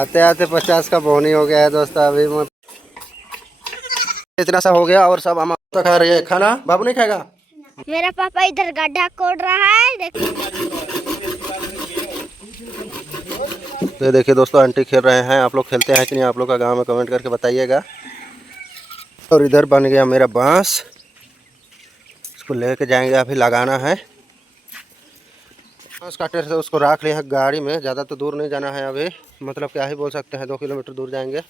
आते आते 50 का बोनी हो गया है दोस्तों। अभी इतना सा हो गया और सब हम तो खा रही है। खाना बाबू नहीं खाएगा। मेरा पापा इधर गड्ढा खोद रहा है, देखिए। तो देखिए दोस्तों, आंटी खेल रहे हैं। आप लोग खेलते हैं कि नहीं, आप लोग का गांव में कमेंट करके बताइएगा। और इधर बन गया मेरा बांस, इसको लेके जाएंगे, अभी लगाना है। बांस काटे से उसको रख लिया है गाड़ी में। ज़्यादा तो दूर नहीं जाना है अभी, मतलब क्या ही बोल सकते हैं, 2 किलोमीटर दूर जाएंगे।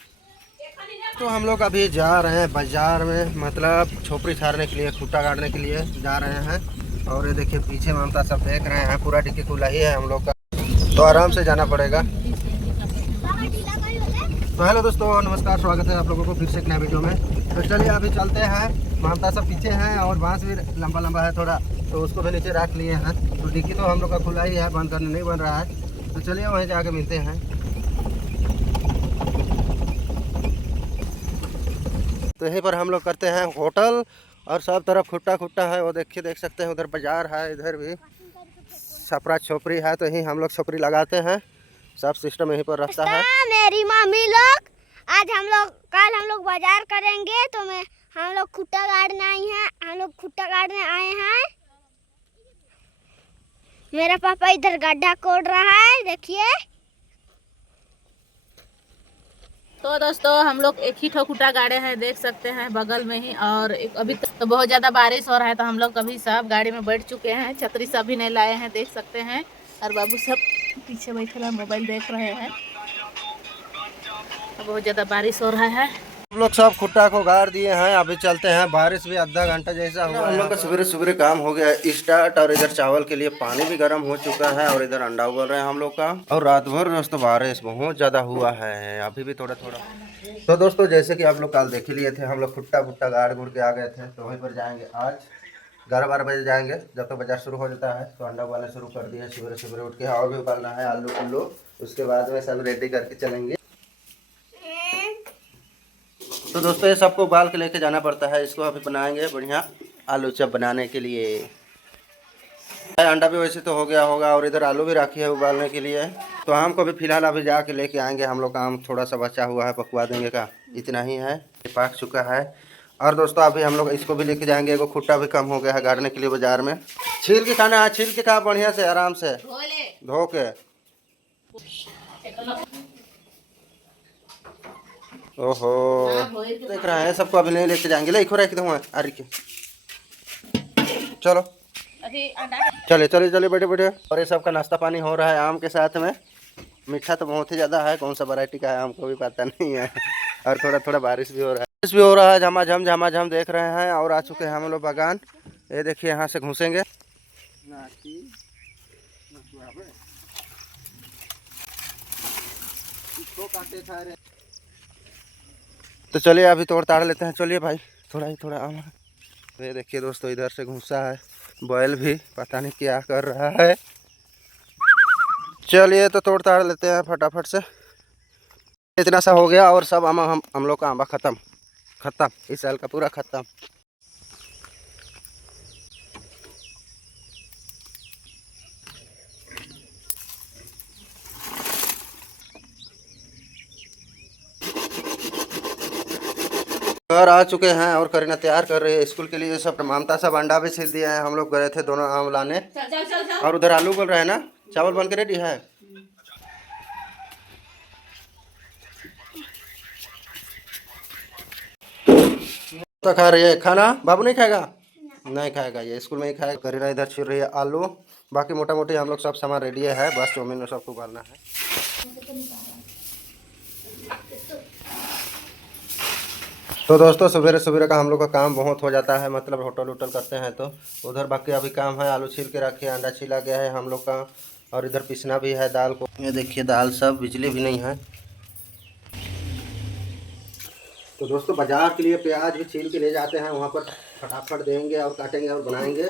तो हम लोग अभी जा रहे हैं बाजार में, मतलब छोपड़ी छाड़ने के लिए, खूटा गाड़ने के लिए जा रहे हैं। और ये देखिए पीछे ममता सब देख रहे हैं, पूरा डिक्की खुला ही है हम लोग का, तो आराम से जाना पड़ेगा। तो हेलो दोस्तों, नमस्कार, स्वागत है आप लोगों को फिर से एक नए वीडियो में। तो चलिए अभी चलते हैं। ममता सब पीछे हैं और बांस भी लंबा लंबा है थोड़ा, तो उसको भी नीचे रख लिए हैं। तो डिक्की तो हम लोग का खुला ही है, बंद करने नहीं बन रहा है। तो चलिए वहीं जाके मिलते हैं। तो यहीं पर हम लोग करते हैं होटल, और सब तरफ खुट्टा खुट्टा है। वो देखिए, देख सकते हैं, उधर बाजार है, इधर भी छपरा छोपरी है। तो यहीं हम लोग छोपरी लगाते हैं, सब सिस्टम यहीं पर रहता है। मेरी मम्मी लोग आज कल हम लोग बाजार करेंगे, तो हम लोग खुट्टा गाड़ने आए हैं। मेरा पापा इधर गड्ढा खोद रहा है, देखिए। तो दोस्तों, हम लोग एक ही ठोकुटा गाड़े हैं, देख सकते हैं बगल में ही। और अभी तो बहुत ज़्यादा बारिश हो रहा है, तो हम लोग अभी सब गाड़ी में बैठ चुके हैं। छतरी सब भी नहीं लाए हैं, देख सकते हैं। और बाबू सब पीछे बैठे हैं, मोबाइल देख रहे हैं। बहुत ज़्यादा बारिश हो रहा है। हम लोग सब खुट्टा को गाड़ दिए हैं, अभी चलते हैं। बारिश भी आधा घंटा जैसा हुआ। हम लोग का सवेरे सवेरे काम हो गया स्टार्ट। और इधर चावल के लिए पानी भी गर्म हो चुका है, और इधर अंडा उबल रहे हैं हम लोग का। और रात भर दोस्तों बारिश बहुत ज़्यादा हुआ है, अभी भी थोड़ा थोड़ा। तो दोस्तों, जैसे कि आप लोग कल देख लिए थे, हम लोग खुट्टा खुट्टा गाड़ गुड़ के आ गए थे। तो वहीं पर जाएंगे आज 11-12 बजे जाएंगे, जब तक बाजार शुरू हो जाता है। तो अंडा उबालना शुरू कर दिए सवेरे सवेरे उठ के, और भी उबालना है आलू कुल्लू। उसके बाद में सब रेडी करके चलेंगे। तो दोस्तों, ये सबको उबाल के लेके जाना पड़ता है। इसको अभी बनाएंगे बढ़िया आलू चप बनाने के लिए। अंडा भी वैसे तो हो गया होगा, और इधर आलू भी रखी है उबालने के लिए। तो आम को भी फिलहाल अभी जाके लेके आएंगे हम लोग का। आम थोड़ा सा बचा हुआ है, पकवा देंगे का, इतना ही है, ये पक चुका है। और दोस्तों अभी हम लोग इसको भी लेके जाएंगे। एगो खुट्टा भी कम हो गया है गाड़ने के लिए बाजार में। छील के खाना है, छील के खा बढ़िया से, आराम से धो के। ओहो, देख रहे हैं, सबको अभी नहीं लेके जाएंगे। ले रख दूँ अरे के, चलो चले चले चले बैठे बैठे। और ये सब का नाश्ता पानी हो रहा है आम के साथ में। मीठा तो बहुत ही ज़्यादा है, कौन सा वैरायटी का है आम को भी पता नहीं है। और थोड़ा थोड़ा बारिश भी हो रहा है, झमाझम देख रहे हैं। और आ चुके हैं हम लोग बागान। ये देखिए, यहाँ से घुसेंगे। तो चलिए अभी तोड़ ताड़ लेते हैं। चलिए भाई, थोड़ा ही थोड़ा आम है। ये देखिए दोस्तों, इधर से घुसा है बैल भी, पता नहीं क्या कर रहा है। चलिए तो तोड़ ताड़ लेते हैं फटाफट से। इतना सा हो गया, और सब हम लोग का आंबा खत्म खत्म, इस साल का पूरा खत्म। घर आ चुके हैं, और करीना तैयार कर रही है स्कूल के लिए। सब ममता सब अंडा भी छील दिया है। हम लोग गए थे दोनों आम लाने। और उधर आलू बोल रहे हैं ना, चावल बन के रेडी है। तो खा रही है खाना, बाबू नहीं खाएगा। नहीं खाएगा, ये स्कूल में ही खाएगा। करीना इधर छील रही है आलू। बाकी मोटा मोटी हम लोग सब सामान रेडी है, बस चौमिन में सबको उबालना है। तो दोस्तों, सवेरे सवेरे का हम लोग का काम बहुत हो जाता है, मतलब होटल वोटल करते हैं तो। उधर बाकी अभी काम है, आलू छील के रखे, अंडा छीला गया है हम लोग का। और इधर पिसना भी है दाल को। ये देखिए दाल सब, बिजली भी नहीं है। तो दोस्तों, बाजार के लिए प्याज भी छील के ले जाते हैं, वहाँ पर फटाफट देंगे और काटेंगे और बनाएंगे।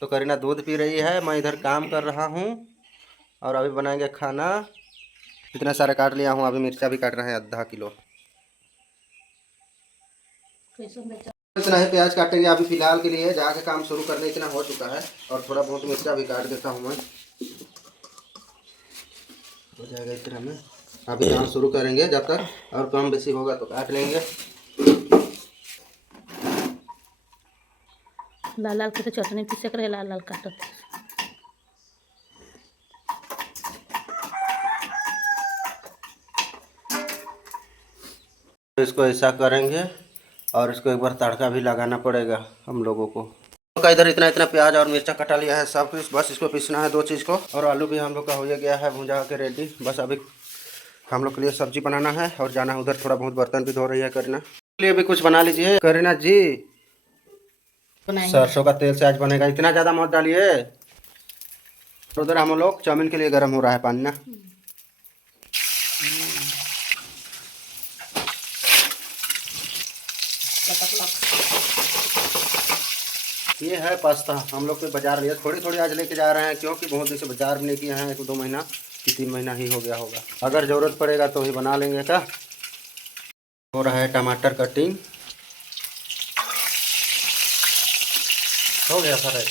तो करीना दूध पी रही है, मैं इधर काम कर रहा हूँ। और अभी बनाएंगे खाना। इतना सारा काट लिया हूँ, अभी मिर्चा भी काट रहे हैं आधा किलो। इतना ही प्याज काटेंगे अभी फिलहाल के लिए, जाके काम शुरू करने इतना हो चुका है। और थोड़ा बहुत मिर्चा भी काट देता हूँ मैं, हो जाएगा इतना में। अभी काम शुरू करेंगे, जब तक और कम बेसी होगा तो काट लेंगे। लाल लाल के चटनी पीसे करे, लाल लाल काटत। तो इसको ऐसा करेंगे और इसको एक बार तड़का भी लगाना पड़ेगा हम लोगों को। का इधर इतना इतना प्याज और मिर्चा कटा लिया है सब कुछ, बस इसको पीसना है 2 चीज़ को। और आलू भी हम लोग का हो गया है भुंजा के रेडी। बस अभी हम लोग के लिए सब्जी बनाना है और जाना है उधर, थोड़ा बहुत बर्तन भी धो रही है करीना। लिए भी कुछ बना लीजिए करीना जी। सरसों का तेल से आज बनेगा, इतना ज़्यादा मत डालिए। उधर हम लोग चाउमीन के लिए गर्म हो रहा है पानी ना। ये है पास्ता, हम लोग के बाजार लिया, थोड़ी थोड़ी आज लेके जा रहे हैं क्योंकि बहुत दिन से बाजार भी नहीं किए हैं। 1-2 महीना कि 3 महीना ही हो गया होगा। अगर ज़रूरत पड़ेगा तो ही बना लेंगे। क्या हो रहा है, टमाटर कटिंग हो गया सर।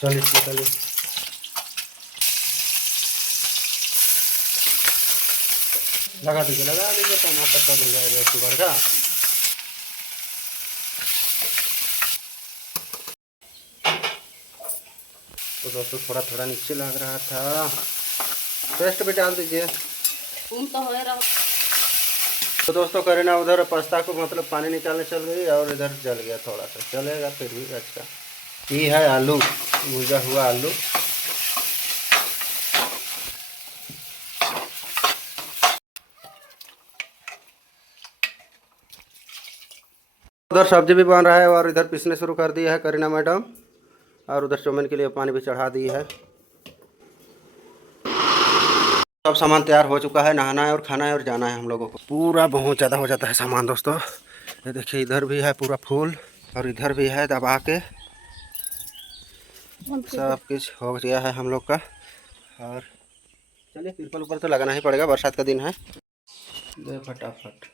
चलिए चलिए, लगा दीजिए टमाटर का हो जाएगा शुगर का। तो दोस्तों थोड़ा थोड़ा नीचे लग रहा था, पेस्ट भी डाल दीजिए। तो दोस्तों करीना उधर पास्ता को मतलब पानी निकालने चल गई और इधर जल गया, थोड़ा सा चलेगा फिर भी अच्छा। ये है आलू, भुजा हुआ आलू। उधर सब्जी भी बन रहा है और इधर पीसने शुरू कर दिया है करीना मैडम। और उधर चाउमीन के लिए पानी भी चढ़ा दी है। सब सामान तैयार हो चुका है, नहाना है और खाना है और जाना है हम लोगों को। पूरा बहुत ज़्यादा हो जाता है सामान दोस्तों। ये देखिए इधर भी है पूरा फूल और इधर भी है, दबा के सब कुछ हो गया है हम लोग का। और चलिए तिरपल ऊपर तो लगाना ही पड़ेगा, बरसात का दिन है। दे फटाफट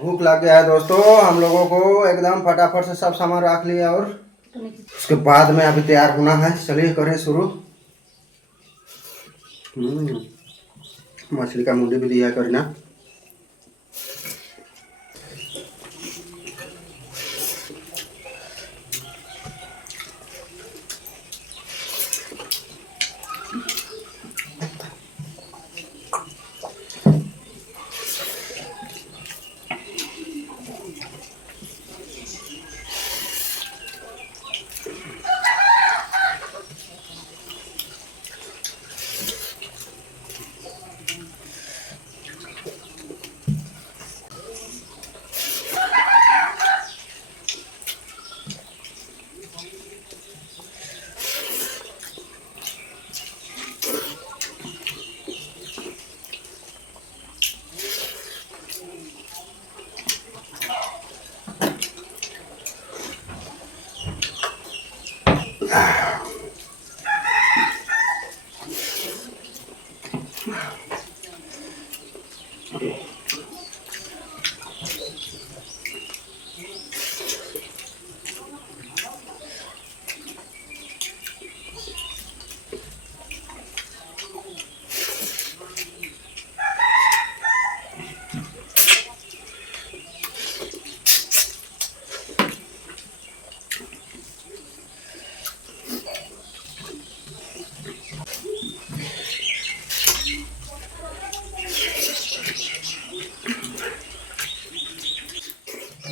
भूख लग गया है दोस्तों हम लोगों को, एकदम फटाफट से सब सामान रख लिया और उसके बाद में अभी तैयार होना है। चलिए करें शुरू। मछली का मुंडी भी दिया करीना।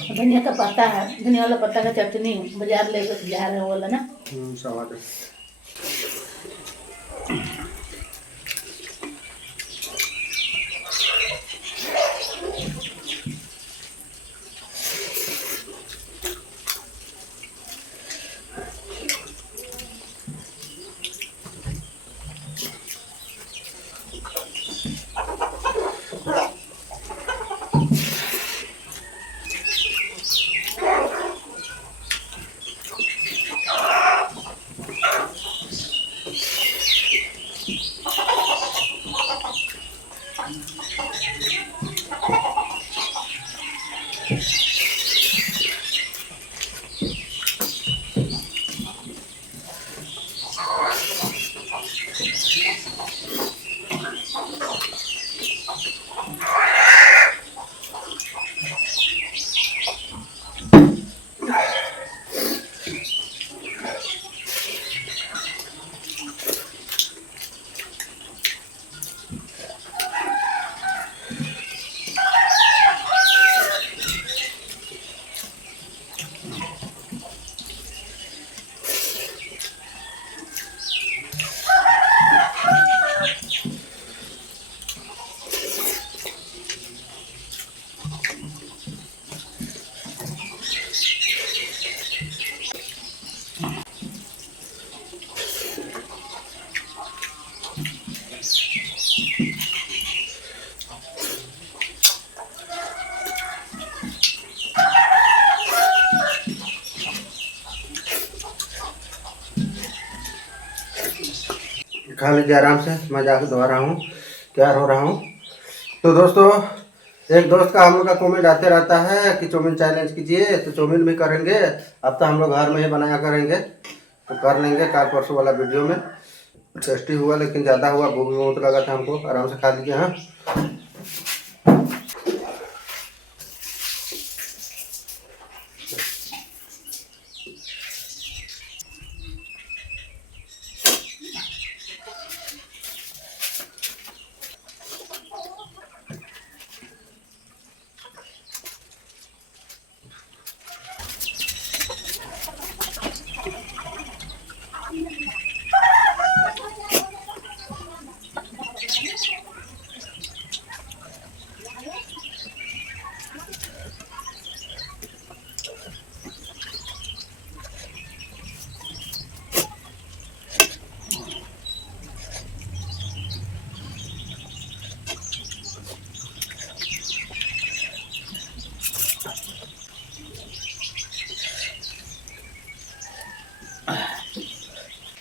धनिया का पत्ता है, धनिया वाला पत्ता का चटनी बाजार लेकर जा रहे हैं वाला ना। स्वाद खा लीजिए आराम से, मैं जाकर दो रहा हूँ, तैयार हो रहा हूँ। तो दोस्तों, एक दोस्त का हम लोग का कमेंट आते रहता है कि चाउमीन चैलेंज कीजिए, तो चाउमीन भी करेंगे। अब तो हम लोग घर में ही बनाया करेंगे, तो कर लेंगे कल परसों वाला वीडियो में। टेस्टी हुआ लेकिन ज़्यादा हुआ, भूख भी बहुत लगा था हमको। आराम से खा लीजिए। हाँ,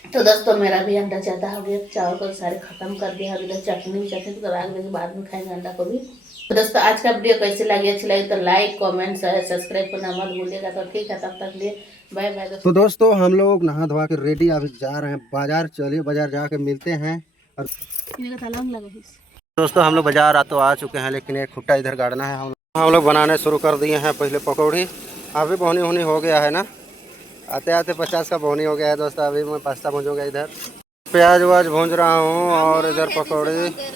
तो दोस्तों, मेरा भी अंडा ज़्यादा हो गया, चावल को सारे खत्म कर दिया। और इधर चटनी तो रात में बाद में खाएंगे अंडा को भी। तो दोस्तों, आज का वीडियो कैसे लगे, अच्छी लगी तो लाइक कमेंट सब्सक्राइब करना मत भूलिएगा। तो ठीक है, तब तक लिए बाय बाय। तो दोस्तों, हम लोग नहा धोवा के रेडी अभी जा रहे हैं बाजार। चलिए बाजार जाके मिलते हैं। और दोस्तों, हम लोग बाजार तो आ चुके हैं, लेकिन एक खुट्टा इधर गाड़ना है। हम लोग बनाने शुरू कर दिए हैं। पहले पकौड़ी, अभी बोहनी होनी हो गया है ना, आते आते 50 का बोहनी हो गया है दोस्तों। अभी मैं पास्ता भूंजूंगा, इधर प्याज व्याज भूंज रहा हूँ और इधर पकौड़ी।